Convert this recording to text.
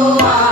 Oh,